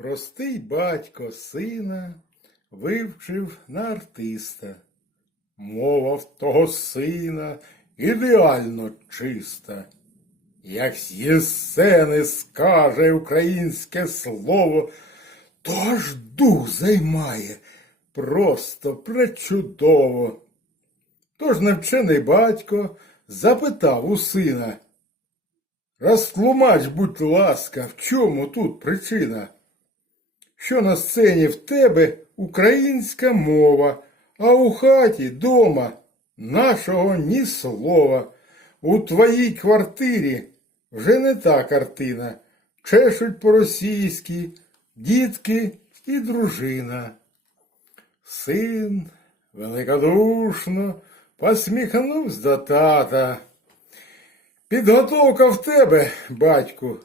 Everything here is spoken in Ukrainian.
Простий батько сина вивчив на артиста. Мова в того сина ідеально чиста. Як з єсени скаже українське слово, то аж дух займає просто пречудово. Тож навчений батько запитав у сина. Розтлумач, будь ласка, в чому тут причина? Що на сцені в тебе українська мова, а у хаті дома нашого ні слова. У твоїй квартирі вже не та картина. Чешуть по-російськи дітки і дружина. Син великодушно посміхнувся до тата. Підготовка в тебе, батьку,